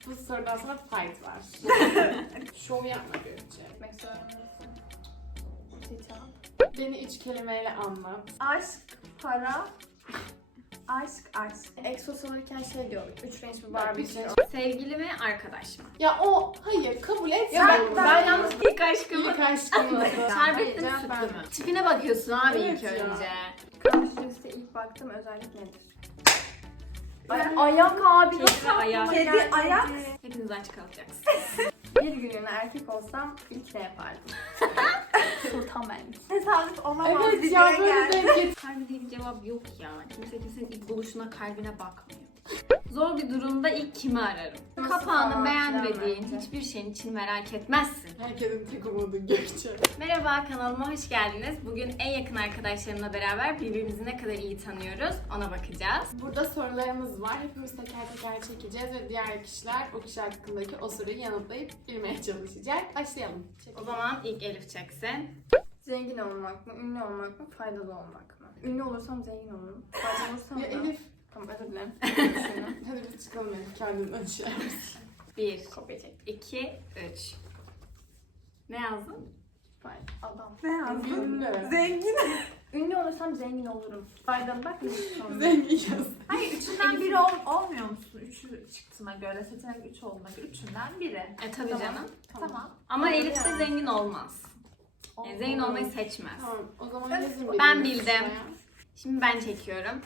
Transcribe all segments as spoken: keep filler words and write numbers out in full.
Bu sorudan sonra fight var. Şov yapma Gökçe. Etmek zorundasın. Cevap. Beni üç kelimeyle anlat. Aşk, para, aşk, aşk. Exos alırken şey diyorduk. Üç renk bir Barbie için. Sevgili mi, arkadaş mı? Ya o hayır kabul et. Ya ben, ben yalnız İlk aşkımı. İlk aşkımı. Şerbetli mi, Cevap sütlü verdim. mü? Tipine bakıyorsun abi Evet ilk ya. önce. Karşılaştı ilk baktığım özellik nedir? Ay, ayak abi. Kedi ve ayak. Kedi, ayak. Hepiniz aç kalacaksınız. Bir günlüğüne erkek olsam ilk ne yapardım? Sultan ben. Tesadüf olamaz. Evet ya böyle denk get. Kalbi diye bir cevap yok ya. Kimse kimsenin ilk buluşuna kalbine bakmıyor. Zor bir durumda ilk kimi ararım? Nasıl Kapağını falan beğenmediğin filan hiçbir şeyin için merak etmezsin. Herkesin tek umudu Gökçe. Merhaba, kanalıma hoş geldiniz. Bugün en yakın arkadaşlarımla beraber birbirimizi ne kadar iyi tanıyoruz ona bakacağız. Burada sorularımız var. Hepimiz teker teker çekeceğiz ve diğer kişiler o kişi hakkındaki o soruyu yanıtlayıp bilmeye çalışacak. Başlayalım. O zaman ilk Elif çeksin. Zengin olmak mı, ünlü olmak mı, faydalı olmak mı? Ünlü olursam zengin olurum. Faydalı olursam Ya da... Elif, Tamam özür dilerim. hadi biz çıkalım Elif. Kendini açar mısın? Bir, Kopya çek. iki, üç. Ne yazdın? Fay- Adam. Ne yazdın? Ünlü. Zengin. Ünlü olursam zengin olurum. Faydalı bak. Zengin yaz. Hayır üçünden biri ol, olmuyor musun? Üçü çıktığına göre, seçenek üç olduğuna göre üçünden biri. E tabii Tamam. canım. Tamam. Ama Doğru Elif de yani. zengin olmaz. Yani zengin olmayı seçmez. Tamam, o zaman Evet, yazın ben birini bildim. sıraya. Şimdi ben çekiyorum.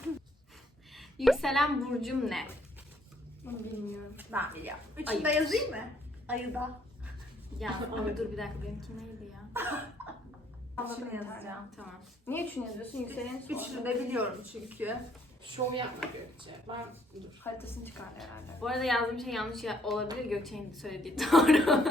Yükselen burcum ne? Bunu bilmiyorum. Ben biliyorum. Ayıp. Üçünde yazayım mı? Ayıda. Ya ama dur bir dakika benimki neydi ya? Üçünü yazacağım. Tamam. Niye üçünü yazıyorsun? Yükselen Üçünü de biliyorum çünkü. Şov yapma Gökçe. Ben dur. haritasını çıkardı herhalde. Bu arada yazdığım şey yanlış ya- olabilir. Gökçe'nin söylediği doğru.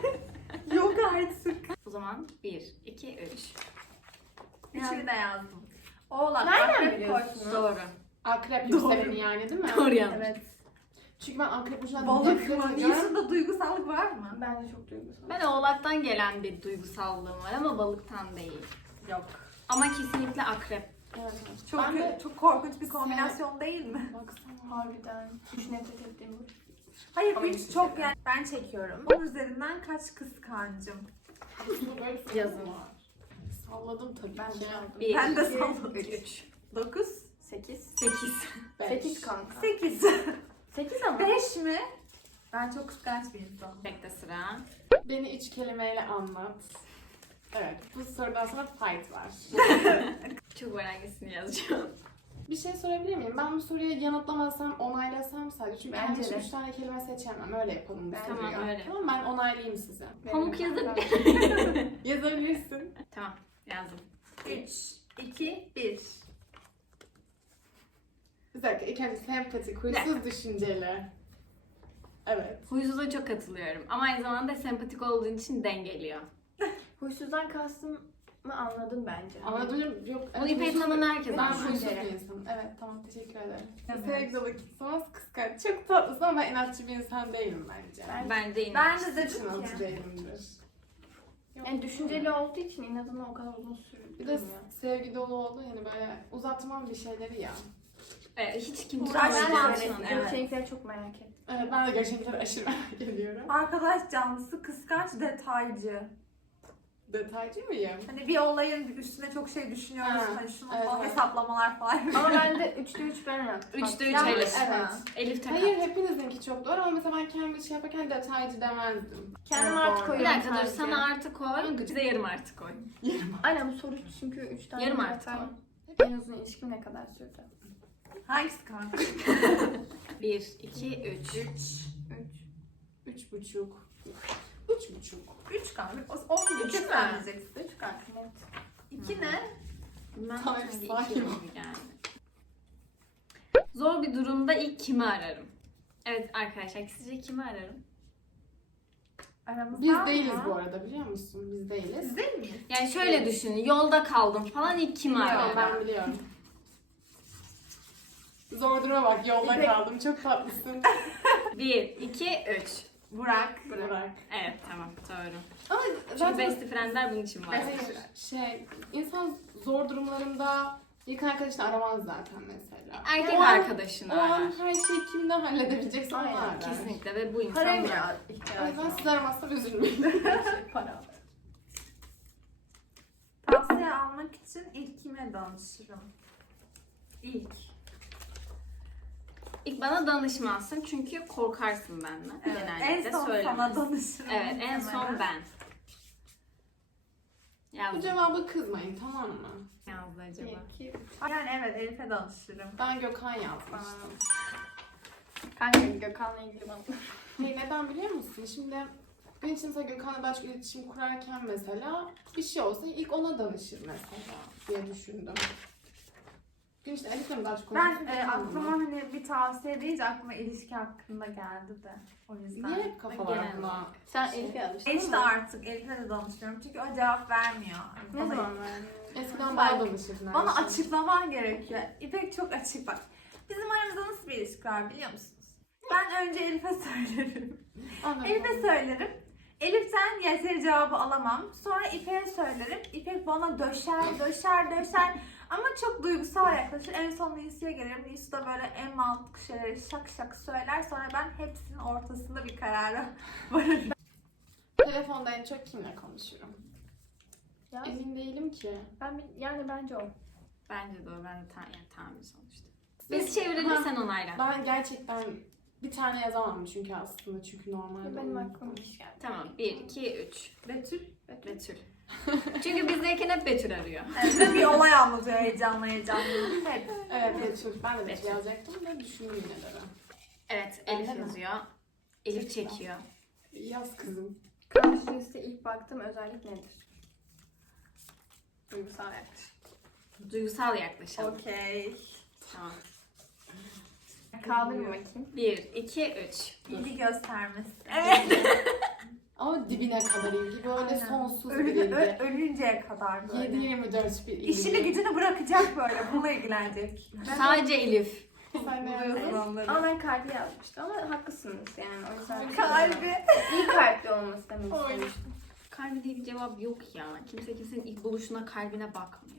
Yok artık. O zaman bir, iki, üç. Üçünü de yazdım. Oğlak. Nereden akrep, biliyorsun? koç. Doğru. Akrep Doğru. yükseleni yani değil mi? Doğru yanlış. Evet. Çünkü ben akrep burcundan Balık nefret mı? ediyorum. Nisan'da duygusallık var mı? Bence çok duygusal. Ben oğlaktan gelen bir duygusallığım var ama balıktan değil. Yok. Ama kesinlikle akrep. Evet, evet. Çok, ben de çok korkunç bir kombinasyon değil mi? baksana. Harbiden. Üç nefret ettiğim bu. Hayır Ama üç hiçbir çok şey. yani. Ben çekiyorum. Onun üzerinden kaç kıskancım? Bu böyle bir Yazın. sorun var. Salladım tabii Ben ki. de aldım. Bir, Ben de iki, salladım. üç, Dokuz. Sekiz. sekiz. Beş. Sekiz kanka. Sekiz. Sekiz ama. Beş mi? Ben çok kıskanç bir insanım. Bekle sıra. Beni üç kelimeyle anlat. Evet, bu sorudan sonra fight var. Çok önemlisini yazacağım. Bir şey sorabilir miyim? Ben bu soruyu yanıtlamazsam, onaylasam sadece. Çünkü Bence kendi de. üç tane kelime seçemem. Öyle yapalım bu Bence soruyu. Tamam, öyle. Tamam, ben onaylayayım size. Pamuk Benim- yazıp- Yazabilirsin. Tamam yazdım. Üç, iki, bir. Bir dakika, ilk önce sempatik, huysuz, düşünceli. Evet. Huysuza çok katılıyorum. Ama aynı zamanda sempatik olduğun için dengeliyor. Huysuzdan kastım mı anladın bence. Anladım, yok. Bunu İpek tanınan herkes Ben anlar. huysuz Düşünceli. bir insanım. Evet, tamam, teşekkür ederim. Evet. Sevgili kısmımız kıskanç. Çok tatlısın ama ben inatçı bir insan değilim bence. Ben- Ben de Ben inançlıyım. de Hiç dedim inatçı ki. değilimdir. Yok. Yani düşünceli olduğu için inadına o kadar uzun sürdü. Bir de sevgi dolu oldu yani böyle uzatmam bir şeyleri ya. Evet, hiç kimse Uğraşmam. uğraşmaz. Evet, Evet. Evet. Seninkileri çok merak ettim. Evet ben de gerçekten aşırı merak ediyorum. Arkadaş canlısı, kıskanç, detaycı. Detaycı mıyım? Hani bir olayın üstüne çok şey düşünüyoruz. Ha, Hani şunu evet, falan evet. hesaplamalar falan. Ama ben de üçte üç ben yaptım. Üçte üç Yanlış Elif. mı? Evet. Elif takar. Hayır hepinizinki çok doğru ama mesela ben kendi şey yaparken detaycı demezdim. Kendime Evet, artı doğru. Bir koyuyorum dakika dur sadece. sana artı koy. Bize yarım artı koy. Aynen bu soru çünkü üç tane. Yarım zaten. artı koy. En uzun ilişkim ne kadar sürdü? Hangisi kanka? Bir, iki, üç. Üç. Üç. Üç buçuk. Üç buçuk. Üç kanka. O, onu Üç üç mü? sen diyeceksin. Üç kanka net. İki ne? Ben Tamam, sanki iki sakin ol. gibi geldi. Zor bir durumda ilk kimi ararım? Evet arkadaşlar sizce kimi ararım? Aramızda Biz mı? değiliz bu arada biliyor musun? Biz değiliz. Biz değil miyiz? Yani şöyle düşünün yolda kaldım falan ilk kimi Biliyorum, ararım? ben biliyorum. Zor duruma bak yolda İpek. kaldım çok tatlısın. Bir, iki, üç. Burak. Burak. Evet tamam doğru. Ama Çünkü zaten best friendler bunun için var. Hayır, şey, insan zor durumlarında İlk arkadaşını aramaz zaten mesela. Erkek O an- arkadaşını O an arar. her şeyi kimden halledebilecekse onu Aynen, arar. Kesinlikle ve bu insan Paraya mı bırak. O ihtiyacım yüzden var? siz aramazsam üzülmeyin. Para. Tavsiye almak için ilk kime danışırım? İlk. İlk bana danışmazsın çünkü korkarsın benden. Evet, Genellikle en son söylemez. sana danışırım. Evet, en son muhtemelen. ben. Bu Yazdı. cevaba kızmayın, tamam mı? Yazdı acaba. İki, üç. Yani evet Elif'e danışırım. Ben Gökhan yazmıştım. Kanka Gökhan'la ilgili bana. Hey, neden biliyor musun? Şimdi gün için mesela Gökhan'la daha çok iletişim kurarken mesela bir şey olsa ilk ona danışır mesela diye düşündüm. Gün için Elif'le mi daha çok Ben konuşuyorsun, e, Gökhan'la aklıma mı? hani bir tavsiye deyince aklıma ilişki hakkında geldi de. O yüzden. Niye hep kafa var Genel aklına? Sen Şey- Elif'i yazmıştın E işte değil mi? artık Elif'e de danışmıyorum çünkü o cevap vermiyor. Ne Bana- zaman verdin? Eskiden Bak, bana danışırdın her Bana şeyi. açıklaman gerekiyor. İpek çok açık bak. Bizim aramızda nasıl bir ilişki var biliyor musunuz? Ben önce Elif'e söylerim. Anladım. Elif'e söylerim. Elif'ten yeteri cevabı alamam. Sonra İpek'e söylerim. İpek bana döşer, döşer, döşer. Ama çok duygusal yaklaşır. En son Nisu'ya gelirim. Nisu da böyle en mantıklı şeyleri şak şak söyler. Sonra ben hepsinin ortasında bir karara varırım. Telefonda en çok kimle konuşurum? Ya, Emin değilim ki. ben bir- yani bence o. Bence de o. Ben de ta yani tahmin sonuçta. Biz çevirelim, sen onayla. Ben gerçekten bir tane yazamam çünkü aslında çünkü normalde. Benim olmaz. aklıma hiç geldi. Tamam. Bir, iki, üç. Betül. Betül. Çünkü bizdeyken hep Betül arıyor. Evet, bir olay anlatıyor heyecanlı heyecanlı. Hep. Evet Betül. Ben de Betül Betül. yazacaktım da düşündüm yine de. Evet, Elif Bende mi? yazıyor. Elif Çekil. çekiyor. Yaz kızım. Karşı cinste ilk baktığım özellik nedir? Duygusal yaklaşım. Duygusal yaklaşalım. Okey. Tamam. Kaldır bir bakayım. Bir, iki, üç. İlgi göstermesi. Ama dibine kadar ilgi. Böyle Aynen. sonsuz bir Ölü, ilgi. ö- ölünceye kadar böyle. yedi yirmi dört bir ilgi. İşini gücünü bırakacak böyle. Bununla ilgilenecek. Sadece Elif. Sen ne Buluyorsun yazdın? onları. Ama ben kalbi yazmıştım ama haklısınız yani o yüzden. Kalbi. İyi kalpli olması demek Oy. istemiştim. Kalbi diye bir cevap yok ya. Kimse kimsenin ilk buluşuna kalbine bakmıyor.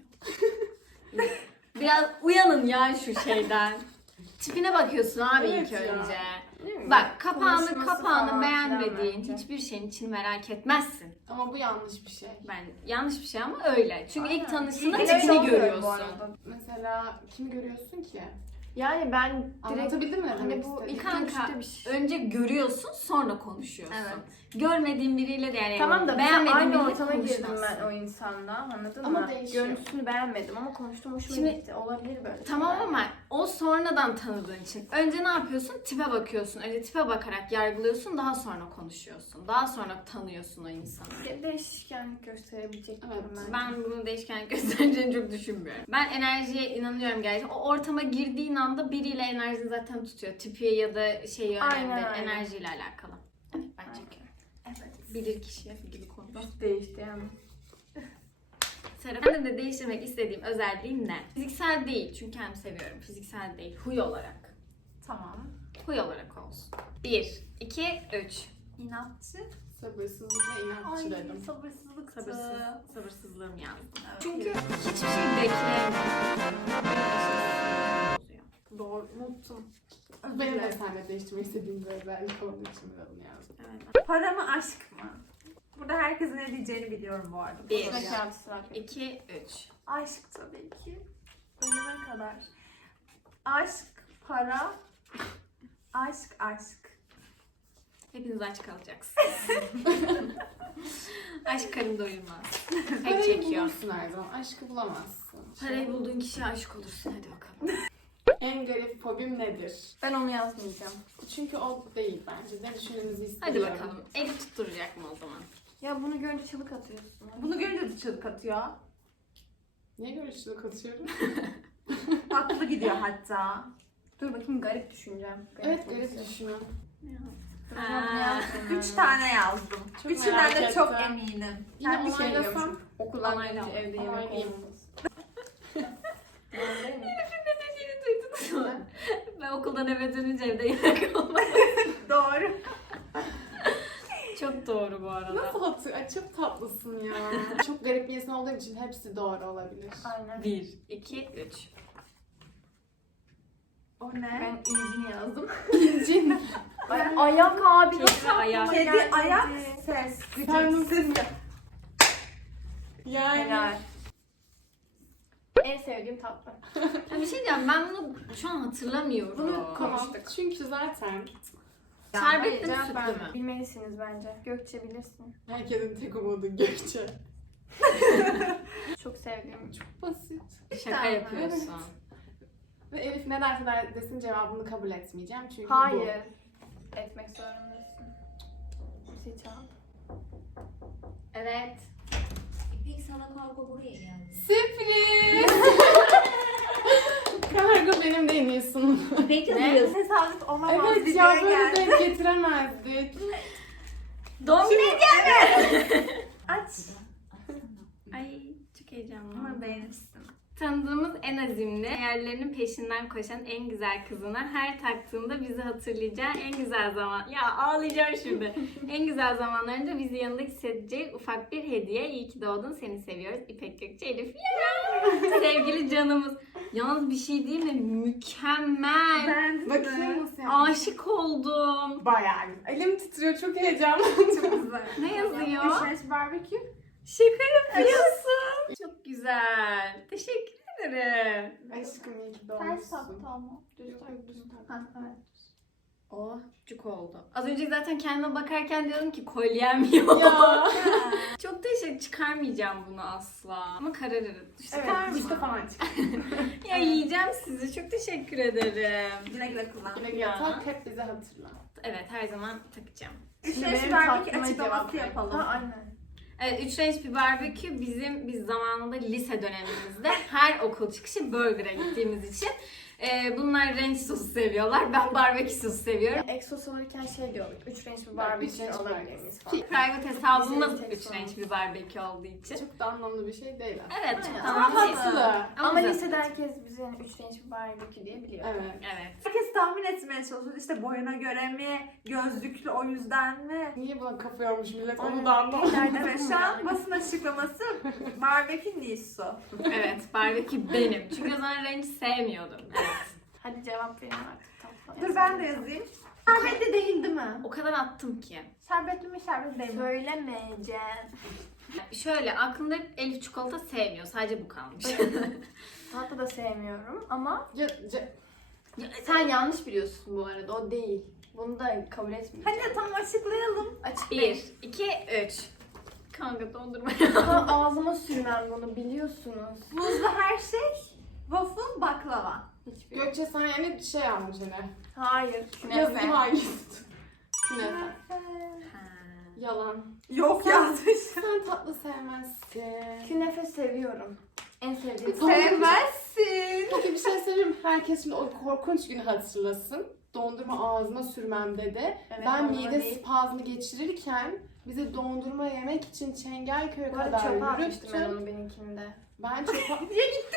Biraz uyanın ya şu şeyden. Tipine bakıyorsun abi Evet ilk ya. önce. Değil mi? Bak kapağını Konuşması kapağını falan beğenmediğin filan bence. hiçbir şeyin için merak etmezsin. Ama bu yanlış bir şey. Ben yanlış bir şey ama öyle. Çünkü ilk Aynen. tanıştığında İlk öyle tipini olmuyor bu görüyorsun. arada. Mesela kimi görüyorsun ki? Yani ben direkt Anlatabildim mi ne hani demek bu istediğimi? ilk Kanka, görüşte bir şey. Önce görüyorsun sonra konuşuyorsun. Evet. Görmediğin biriyle de yani Tamam da ben beğenmediğin aynı biriyle ortama girdim konuşmazsın. ben o insanla anladın Ama mı? değişiyor. Görüntüsünü beğenmedim ama konuştum hoşuma Şimdi- gitti. Olabilir böyle. Tamam şeyler. ama o sonradan tanıdığın için. Önce ne yapıyorsun? Tipe bakıyorsun. Önce tipe bakarak yargılıyorsun. Daha sonra konuşuyorsun. Daha sonra tanıyorsun o insanı. De- değişkenlik gösterebilecek bir Evet, durum bence. Ben bunun değişkenlik göstereceğini çok düşünmüyorum. Ben enerjiye inanıyorum gerçekten. O ortama girdiğin anda biriyle enerjini zaten tutuyor. Tipi ya da şeyi önemli. Aynen öyle. Enerjiyle alakalı. Evet ben çekiyorum. Evet. Bilir kişiye gibi konuş. Değişti yani. Serap, benim de değiştirmek istediğim özelliğim ne? Fiziksel değil çünkü kendimi seviyorum. Fiziksel değil. Huy olarak. Tamam. Huy olarak olsun. Bir, iki, üç. İnatçı. Sabırsızlık ve inatçı dedim. sabırsızlık. Sabırsız, sabırsızlığım yazdım. Evet. Çünkü hiçbir şey bekleyemiyorum. Doğru. Unuttum. Özür Benim de dilerim. seninle değiştirmek istediğim bir özellik olduğu için biraz bunu yazdım. Evet. Para mı aşk mı? Burada herkesin ne diyeceğini biliyorum bu arada. Bir. Sıra kağıtısı var. İki, üç. Aşk tabii ki. Ölüme kadar. Aşk, para, aşk, aşk. Hepiniz aç kalacaksınız. Aşk karın doyurmaz. Hep Parayı çekiyor. bulursun her zaman. Aşkı bulamazsın. Parayı bulduğun kişiye aşık olursun. Hadi bakalım. En garip fobim nedir? Ben onu yazmayacağım. Çünkü o değil bence. Ne düşündüğünüzü Hadi istiyorum. bakalım. Eli tutturacak mı o zaman? Ya bunu görünce çığlık atıyorsun. Bunu görünce de çığlık atıyor. Niye görüşlülük atıyorum? Haklı gidiyor hatta. Dur bakayım garip düşüneceğim. Evet garip düşünün. Aa, Üç tane yazdım. Çok Üçünden merak de çok ettim. eminim. Yine Kendi onaylasam- söylüyormuşum. Okuldan Onayla, gelince evde yemek onaylayayım. olmaz. ne dediğini duydunuz mu? Ben okuldan eve dönünce evde yemek olmaz. Doğru. Çok doğru bu arada. Nasıl hatır? Ay çok tatlısın ya. Çok garip bir insan olduğum için hepsi doğru olabilir. Aynen. Bir, iki, üç. O ne? Ben incin yazdım. İncin. Ay, ayak abi. Kedi nasıl ve ayak. aklıma Kedi, geldi? ayak, ses. Sen Gıcık, ses. Yani. Helal. En sevdiğim tatlı. Ya bir şey diyeceğim, ben bunu şu an hatırlamıyorum. Bunu Tamam. konuştuk. Çünkü zaten Şerbetli mi Cevap sütlü verme. mü? Bilmelisiniz bence. Gökçe bilirsin. herkesin tek umudu Gökçe. Çok sevdiğim. Basit. Şaka tane. yapıyorsun. Ve Elif ne derse der- desin cevabını kabul etmeyeceğim. Çünkü bu. Hayır. Etmek zorundasın. Müziği çal. Evet. İpek sana kargo buraya geldi. Sürpriz! Kargo benim de en iyi sunum. İpek Ne? yazıyorsun. Tesadüf olamaz. Evet videoya ya böyle geldi. denk getiremezdik. Doğum günü. Aç. Ay çok heyecanlı. Umarım beğenirsin. Tanıdığımız en azimli, hayallerinin peşinden koşan en güzel kızına her taktığında bizi hatırlayacağı en güzel zaman. Ya ağlayacağım şimdi. En güzel zamanlarında bizi yanında hissedeceği ufak bir hediye. İyi ki doğdun, seni seviyoruz. İpek Gökçe Elif. Ya! Sevgili canımız. Yalnız bir şey değil mi? Mükemmel. Beğendin Bakayım mi? nasıl yapmış. Aşık oldum. Bayağı. Elim titriyor çok heyecanlı. Çok güzel. Ne yazıyor? Üçleş barbekü. Şaka yapıyorsun. Çok güzel. Teşekkür ederim. Aşkım iyi ki Ters doğmuşsun. taktı ama. Düz Yok, taktı. düz taktı. Ha, evet. Oh, cuk oldu. Az önce zaten kendime bakarken diyordum ki kolyem yok. Ya. Çok teşekkür, çıkarmayacağım bunu asla. Ama kararırım. Evet, işte falan çıktı. Ya yiyeceğim sizi. Çok teşekkür ederim. Güle güle kullan. Güle güle Ya. tak, hep bize hatırla. Evet, her zaman takacağım. Üçleş benim barbekü tatlıma açıklaması cevap ver. yapalım. Ha, aynen. Evet, üç renk bir barbekü bizim biz zamanında lise dönemimizde her okul çıkışı burger'a gittiğimiz için e, bunlar renk sosu seviyorlar. Ben barbekü sosu seviyorum. Eksos alırken şey diyorduk. Üç renk bir Üç barbekü renk alabilir barbekü. miyiz falan. Private hesabımız Bizim tek üç renk sorunumuz. bir barbekü olduğu için. Çok da anlamlı bir şey değil aslında. Evet, çok Aynen. tamam Ama değil. haklı. Ama Ama zaten- lisede herkes bize yani üç renk bir barbekü diye biliyor. Evet. Evet. Herkes tahmin etmeye çalışıyor. İşte boyuna göre mi, gözlüklü o yüzden mi? Niye buna kafa yormuş millet Aynen. onu da anlamadım. Evet, şu an basın açıklaması barbekü Nisu. Evet, barbekü benim. Çünkü o zaman renk sevmiyordum. Evet. Hadi cevap verin artık. Tatlı. Dur ben de yazayım. Şerbetli değil değil mi? O kadar attım ki. Şerbetli mi şerbetli değil mi? Söylemeyeceğim. Şöyle aklımda hep Elif çikolata sevmiyor. Sadece bu kalmış. Tatlı da sevmiyorum ama Ya, ce- sen yanlış biliyorsun bu arada. O değil. Bunu da kabul etmeyeceğim. Hadi tam açıklayalım. Açık Bir, iki, üç. Kanka dondurma. Ama ağzıma sürmem bunu biliyorsunuz. Muzlu her şey, waffle, baklava. Hiçbir. Gökçe sen yani şey almış hani. Hayır. Yazayım Künefe. hangisi? Künefe. Yalan. Yok yazmış. Sen tatlı sevmezsin. Künefe seviyorum. En sevdiğim. Doğru. Sevmezsin. Peki bir şey söyleyeyim. Herkes şimdi o korkunç günü hatırlasın. Dondurma ağzıma sürmem dedi. Evet, ben dondurma mide değil. spazmı geçirirken bize dondurma yemek için Çengelköy'e Bu arada kadar çöpe atmıştım ben yürüttüm. onu benimkinde. Ben çöpe... Niye gittik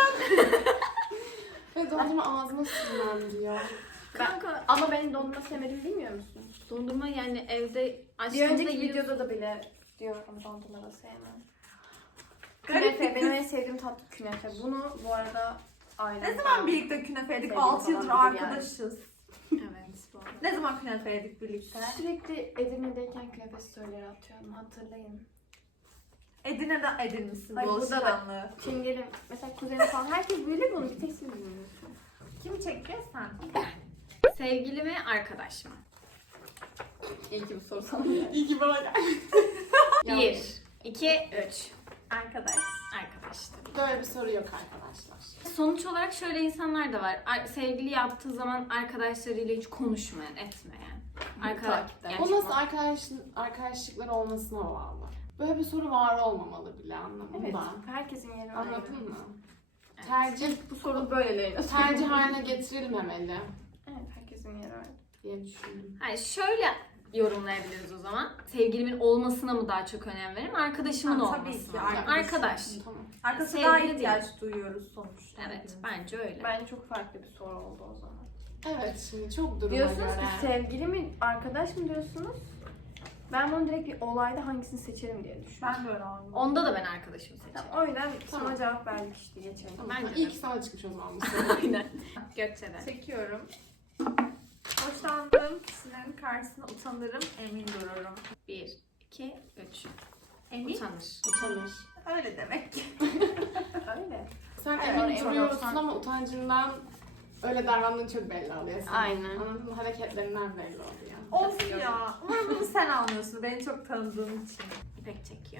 Ve dondurma ağzıma sürmem diyor. Kanka Ama benim dondurma sevmediğimi bilmiyor musun? dondurma yani evde Bir açtığımda önceki yiyorsun. videoda da bile diyorum dondurma da sevmem. Garip Künefe, bir benim kız. en sevdiğim tatlı künefe. Bunu bu arada ailem Ne zaman birlikte künefe yedik? Sevgili altı yıldır falan bilir yani. arkadaşız. Evet bu arada. Ne zaman künefe yedik birlikte? Sürekli Edirne'deyken künefe storyleri atıyorum hatırlayın. Edirne'de edinmişsin Ay, bu burada da- alışkanlığı. Çengelim, mesela kuzenim falan herkes bilir bunu bir tek siz bilmiyorsunuz. Kim çekiyor sen? Sevgili mi arkadaş mı? İyi ki bu soru sana geldi. İyi ki bana geldi. Bir, iki, üç. Arkadaş. Arkadaş tabii. Böyle bir soru yok arkadaşlar. Sonuç olarak şöyle insanlar da var. Ar- Sevgili yaptığı zaman arkadaşlarıyla hiç konuşmayan, etmeyen. Arkadaş. Takipten. Yani Bu nasıl arkadaş, arkadaşlıklar olmasına bağlı. Böyle bir soru var olmamalı bile anlamında. Evet, herkesin yeri ayrı. Anladın mı? Evet. Tercih, Bu soru böyle Leyla. tercih haline getirilmemeli Evet, herkesin yeri ayrı. diye düşünüyorum. Hayır, şöyle yorumlayabiliriz o zaman. Sevgilimin olmasına mı daha çok önem veririm, arkadaşımın Ha, tabii olmasına ki, mı? arkadaşım. Arkadaş. Tamam. Arkası Sevgili daha değil. ihtiyaç duyuyoruz sonuçta. Evet, bence öyle. Bence çok farklı bir soru oldu o zaman. Evet şimdi çok duruma Diyorsunuz göre. ki sevgili mi, arkadaş mı diyorsunuz? Ben bunu direkt bir olayda hangisini seçerim diye düşünüyorum. Ben de öyle aldım. Onda da ben arkadaşımı seçerim. O yüzden Tamam. sana cevap verdik işte geçelim. Tamam. Bence de. İyi ki sana çıkmış o zaman bu soru. Aynen. Gökçe'den. Çekiyorum. Hoşlandığım kişilerin karşısında utanırım, emin dururum. Bir, iki, üç. Emin? Utanır. Utanır. Öyle demek ki. Öyle. Sen Evet, emin emin duruyorsun olsan- ama utancından öyle davrandığın çok belli oluyor senin. Aynen. Anladın mı? Hareketlerinden belli oluyor. Of ya. Umarım bunu sen anlıyorsun. Beni çok tanıdığın için. İpek çekiyor.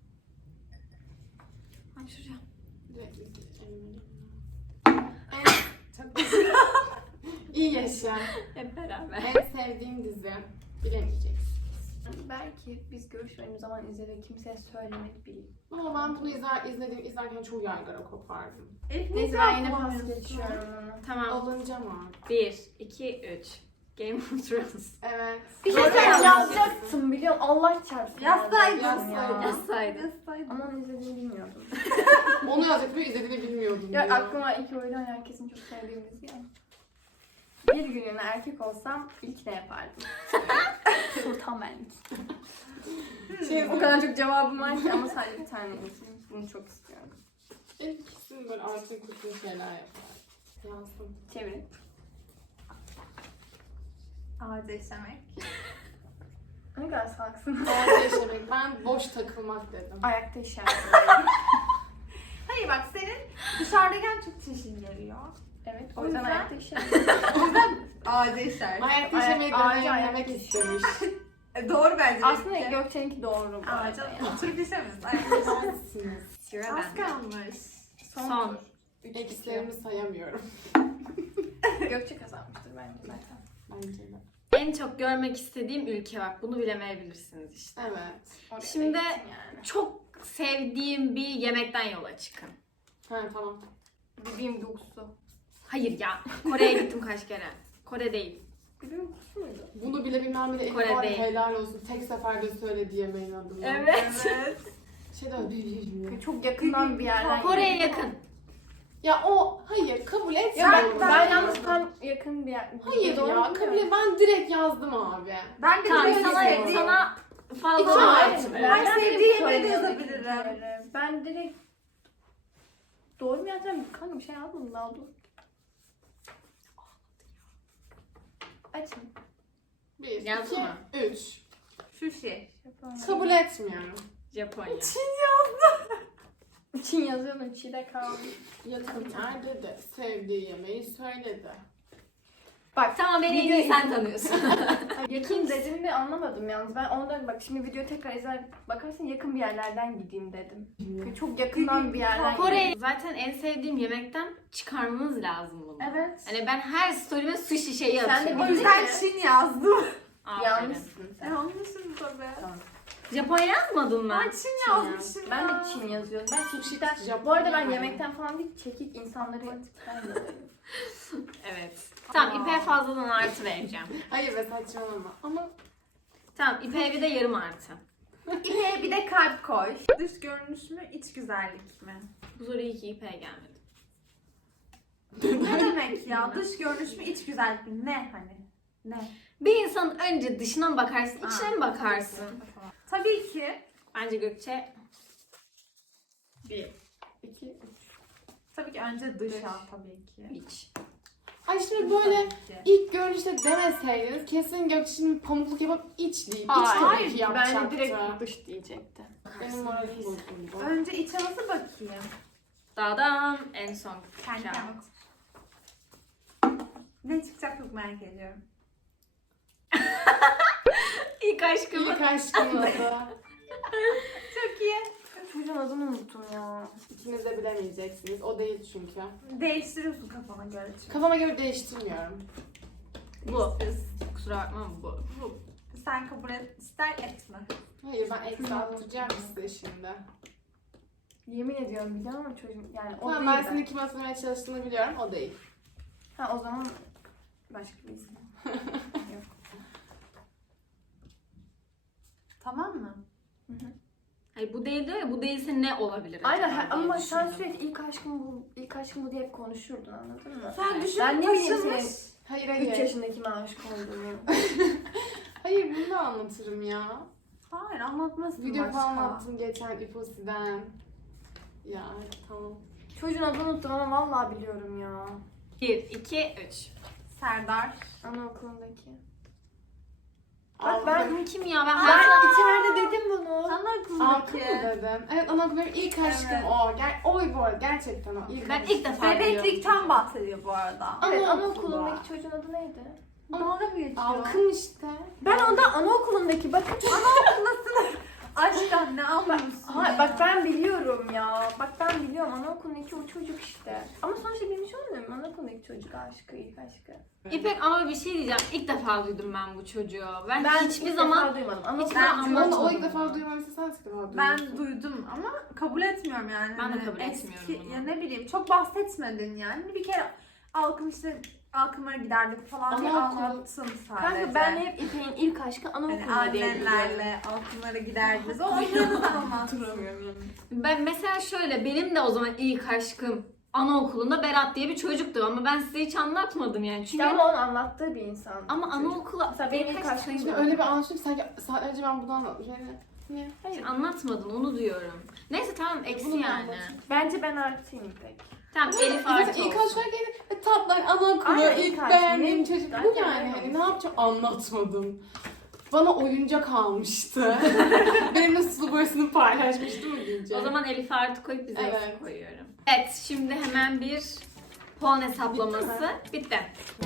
Ay şuraya. Çok İyi yaşa. Hep beraber. En sevdiğim dizi. Bilemeyeceksin. Belki biz görüşmediğimiz zaman izledik kimseye söylemek değil. Ama ben bunu izler, izlediğim, izlerken çok yaygara kopardım. Elif ne Neyse ben cevap yine pas bulamıyorsun? geçiyorum onu. Tamam. Alınca mı? Bir, iki, üç. Game of Thrones. Evet. Bir şey Doğru söyleyeyim, yazdın. yazacaktım biliyorum Allah çarpsın. Yazsaydın yazacaktım ya. Yazsaydın. Yazsaydın. Ama onu izlediğimi bilmiyordum. Onu yazacaktım ve izlediğini bilmiyordum Ya diyor. aklıma ilk oyundan herkesin çok sevdiğim dizi ya. Bir günlüğüne erkek olsam ilk ne yapardım? Sultan benlik. Şey, O kadar çok cevabım var ki ama sadece bir tane izleyeyim. Bunu çok istiyorum. Benim ikisini böyle artık kurtlu şeyler yapar. Yazdım. Çevirin. Ağız eşlemek. Ne kadar salaksın. Ağzı yaşamak. Ben boş takılmak dedim. Ayakta işaret. Hayır bak senin dışarıdayken çok çirkin geliyor. Evet O o yüzden yüzden- ayakta işaret. O yüzden ağız eşler. Ayakta Ayak- yaşamayı ağacı deneyimlemek ayakta istemiş. E, doğru bence. Aslında benimki. Gökçe'ninki doğru bu Aa arada canım ya. oturup işemiz. Ayakta Sizsiniz. Sıra Az bende. kalmış. Son. Son. tur. Üç Eksilerimi sayamıyorum. bitiyor. Gökçe kazanmıştır bence zaten. Bence de. En çok görmek istediğim ülke bak. Bunu bilemeyebilirsiniz işte. Evet. Oraya Şimdi- da gitsin yani. Çok sevdiğim bir yemekten yola çıkın. Ha tamam. Bibimbap dokusu. Hayır ya. Kore'ye gittim kaç kere. Kore değil. Bibimbap dokusu muydu? Bunu bile bilmem bile ilk Kore var değil. helal olsun. Tek seferde söyledi yemeğin adını. Evet. Evet. Şey de öyle bilmiyorum. Çok yakından bir yerden. Kore'ye yedim. yakın. Ya o hayır kabul et. Ya ben, Ben- ben, ben- yalnız tam yakın bir yer. Hayır Doğru ya bilmiyorum. kabul et. Ben direkt yazdım abi. Ben de Tamam direkt sana, sevdiğim- sana İki fazla artı var. bir. Ben Nereden sevdiği direkt yemeği de söylemedik yazabilirim. bir kere? Ben direkt doğru mu yazdım? Kanka bir şey yazmadım daha dur. Açın. Bir, Yazdın iki, mı? üç. Sushi. Kabul etmiyorum. Japonya. Çin yazıyordum, Çin'de kaldı. Yakın yer dedi. Sevdiği yemeği söyledi. Bak Tamam beni en iyi sen tanıyorsun. yakın dedim de anlamadım yalnız. Ben ondan bak şimdi video tekrar izler bakarsın yakın bir yerlerden gideyim dedim. Çünkü çok yakından bir yerden Kore zaten en sevdiğim yemekten çıkarmanız lazım bunu. Evet. Hani ben her story'me sushi şeyi Sen de atıyorum. O bildin yüzden mi? Çin yazdım. Aferin. Yanlışsın sen. Yanlışım tabii. Tamam. Japonya yazmadın mı? Ben Çin yazmışım Ben ya. de Çin yazıyorum. Ben Sushi, Çin'den, Japonya bu arada ben yani. yemekten falan değil çekik insanları ben dolayı. Evet. Tamam İpek'e fazladan artı vereceğim. Hayır ve saçmalama. Ama Tamam İpek'e bir de yarım artı. İpeğe bir de kalp koy. Dış görünüş mü, iç güzellik mi? Bu soru iyi ki İpek'e gelmedi. Ne demek ya? Dış görünüş mü, iç güzellik mi? Ne hani? Ne? Bir insanın önce dışına mı bakarsın, içine mi Aa, bakarsın? Tabii ki. Bence Gökçe bir, İki, üç. Tabii ki önce dışa Dış. tabii ki. iç. ay şimdi böyle Tabii ki. ilk görünüşte demeseydiniz kesin Gökçe'nin pamukluk yapıp iç deyip iç Hayır, tabii ki yapacaktı. bence direkt dış diyecekti. Benim moralim bozuldu. Önce içe nasıl bakayım? Dağdan en son Kendi kağıt. kendime. Ne çıkacak çok merak ediyorum. İlk aşkım. İlk aşkım adı. Çok iyi. Çocuğun adını unuttum ya. İkiniz de bilemeyeceksiniz. O değil çünkü. Değiştiriyorsun kafana göre. çünkü. Kafama göre değiştirmiyorum. Bu. Kusura bakma bu. Bu. Sen kabul et, ister etme. Hayır ben eksi attıracağım size şimdi. Yemin ediyorum biliyorum ama çocuğum yani o Tamam değil ben de. senin kime hatırlamaya çalıştığını biliyorum. O değil. Ha o zaman başka bir isim. Tamam mı? Hayır bu değil diyor ya bu değilse ne olabilir acaba Aynen diye ha, ama sen düşündüm. sürekli ilk aşkım bu, ilk aşkım bu diye hep konuşurdun anladın mı? Sen Evet. düşün Ben ne bileyim taşınmış. senin Hayır üç hayır. yaşındaki aşık olduğunu. Hayır bunu da anlatırım ya. Hayır anlatmasın Video başka. falan attım geçen İposi'den. Ya tamam. Çocuğun adını unuttum ama vallahi biliyorum ya. bir, iki, üç. Serdar. Anaokulundaki. Bak ben kim ya? Ben Ben hayatımda... içeride dedim bunu. Sana Akıl mı okuldaki. dedim? Evet anaokulu benim ilk aşkım Evet. o. Ger oy bu arada gerçekten o. İlk Ben aşkım. ilk defa biliyorum. Bebeklikten bahsediyor bu arada. Evet, Anaokulu. anaokulundaki çocuğun adı neydi? Dalga mı geçiyor? Alkım işte. Ben ondan anaokulundaki bakın. Aşktan ne anlıyorsun? Hayır bak ben biliyorum ya. Bak ben biliyorum anaokulundaki o çocuk işte. Ama sonuçta bilmiş olmuyor mu? Anaokulundaki çocuk aşkı, ilk aşkı. İpek ama bir şey diyeceğim. İlk defa duydum ben bu çocuğu. Ben, Ben hiçbir ilk zaman defa duymadım. hiçbir Anaokulunda zaman Onu o anlatmadım. ilk defa duymamışsa sen ilk defa duyuyorsun. Ben duydum ama kabul etmiyorum yani. Ben de Hani kabul eski- etmiyorum bunu. Ya ne bileyim çok bahsetmedin yani. Bir kere Alkım işte Alkımlara giderdik falan diye Anaokulu. anlattın sadece. Kanka ben hep İpek'in ilk aşkı hani anaokulunda diye biliyorum. annenlerle Alkımlara giderdiniz. O onları da anlattın. Ben mesela şöyle benim de o zaman ilk aşkım anaokulunda Berat diye bir çocuktu ama ben size hiç anlatmadım yani. Çünkü İşte ama onun anlattığı bir insan. ama Çocuk. anaokulu Mesela benim ilk aşkım Şimdi öyle bir anlaşılıyor ki sanki saatlerce ben bunu anlatmış. Yani, ne? Hayır, anlatmadın onu diyorum. Neyse tamam eksi Bunu da yani. anlatayım. Bence ben artıyım İpek. Tamam Elif artı Zaten ilk olsun. aşklar geldi. E, tatlar, anaokulu, Aynen, ilk ilk aşk. beğendiğim Ne? çocuk. Bu Bence yani öyle hani olmuş. ne yapacağım anlatmadım. Bana oyuncak almıştı. Benimle sulu boyasını paylaşmıştı mı diyeceğim. O zaman Elif artı koyup bize Evet. eksi koyuyorum. Evet şimdi hemen bir puan hesaplaması. Bitti.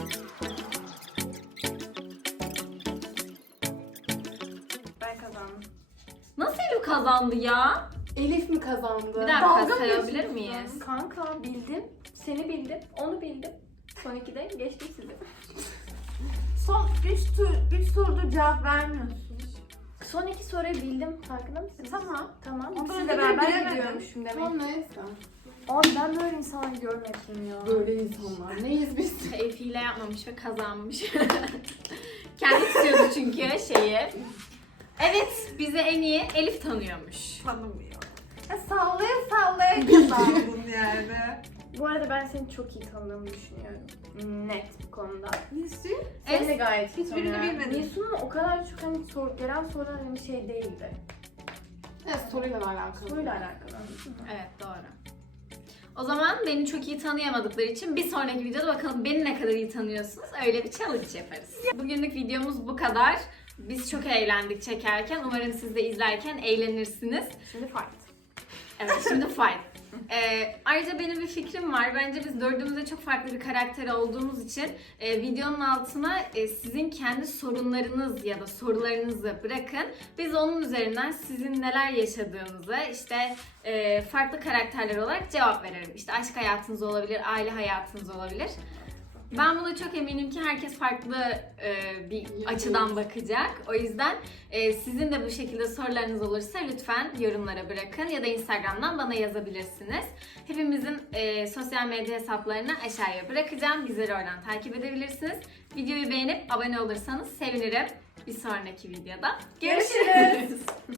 Ben kazandım. Nasıl Elif kazandı ya? Elif mi kazandı? Bir dakika Dalga mı sayabilir geçiyorsun? miyiz? Kanka bildim. Seni bildim. Onu bildim. Son ikide geçtim sizi. Son üç tur, üç soruda cevap vermiyorsun. Son iki soruyu bildim. Farkında mısınız? Tamam. Tamam. Ama İkisiyle öbürleri beraber bilemedim. gidiyormuşum demek. Tamam neyse. Abi ben böyle insanlar görmedim ya. Böyle insanlar. Neyiz biz? Elif hile yapmamış ve kazanmış. Kendi tutuyordu çünkü şeyi. Evet bize en iyi Elif tanıyormuş. Tanımıyor. Ya sallaya sallaya kazandın yani. Bu arada ben seni çok iyi tanıdığımı düşünüyorum. Net bu konuda. Nisu? Seni Evet, de gayet iyi hiçbirini tanıyorum. bilmedim. Nisu'nun o kadar çok hani sor, gelen sorular hani şey değildi. Evet soruyla alakalı. Soruyla alakalı. anladın mı? Evet doğru. O zaman beni çok iyi tanıyamadıkları için bir sonraki videoda bakalım beni ne kadar iyi tanıyorsunuz. Öyle bir challenge yaparız. Bugünlük videomuz bu kadar. Biz çok eğlendik çekerken. Umarım siz de izlerken eğlenirsiniz. Şimdi fight. Evet şimdi fight. Ee, ayrıca benim bir fikrim var. Bence biz dördümüz de çok farklı bir karakter olduğumuz için e, videonun altına e, sizin kendi sorunlarınız ya da sorularınızı bırakın. Biz onun üzerinden sizin neler yaşadığınızı işte e, farklı karakterler olarak cevap verelim. İşte aşk hayatınız olabilir, aile hayatınız olabilir. Ben buna çok eminim ki herkes farklı e, bir açıdan bakacak. O yüzden e, sizin de bu şekilde sorularınız olursa lütfen yorumlara bırakın ya da Instagram'dan bana yazabilirsiniz. Hepimizin e, sosyal medya hesaplarını aşağıya bırakacağım. Bizleri oradan takip edebilirsiniz. Videoyu beğenip abone olursanız sevinirim. Bir sonraki videoda görüşürüz.